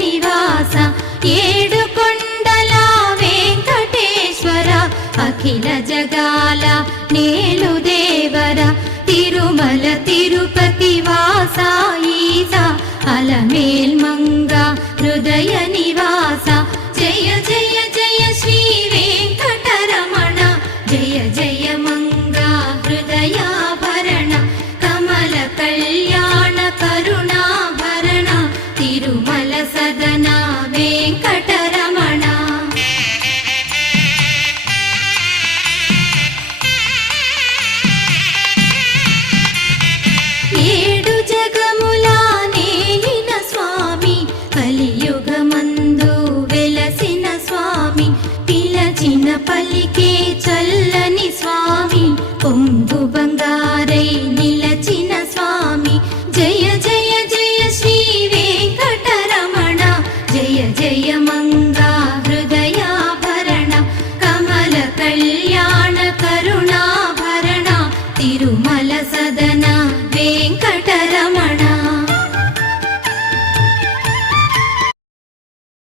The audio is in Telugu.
నివాస ఏడుకొండల వెంకటేశ్వర అఖిల జగాల నేలు దేవర తిరుమల తిరుపతి వాస ఈస అలమేల్ మంగ హృదయ నివాస జయ జయ జయ శ్రీ వెంకటరమణ జయ జయ మంగ హృదయాభరణ కమల కళ్యాణ కరుణాభరణ తిరుమల సదన వెంకటరమణ. ఏడు జగముల నేలిన స్వామి కలియుగమందు వెలసిన స్వామి పిలచిన పలికే చల్లని స్వామి పొంగు బంగారై నిలచిన స్వామి జయ జయ జయ శ్రీ వెంకటరమణ జయ జయ మంగా హృదయాభరణ కమల కళ్యాణ కరుణాభరణ తిరుమల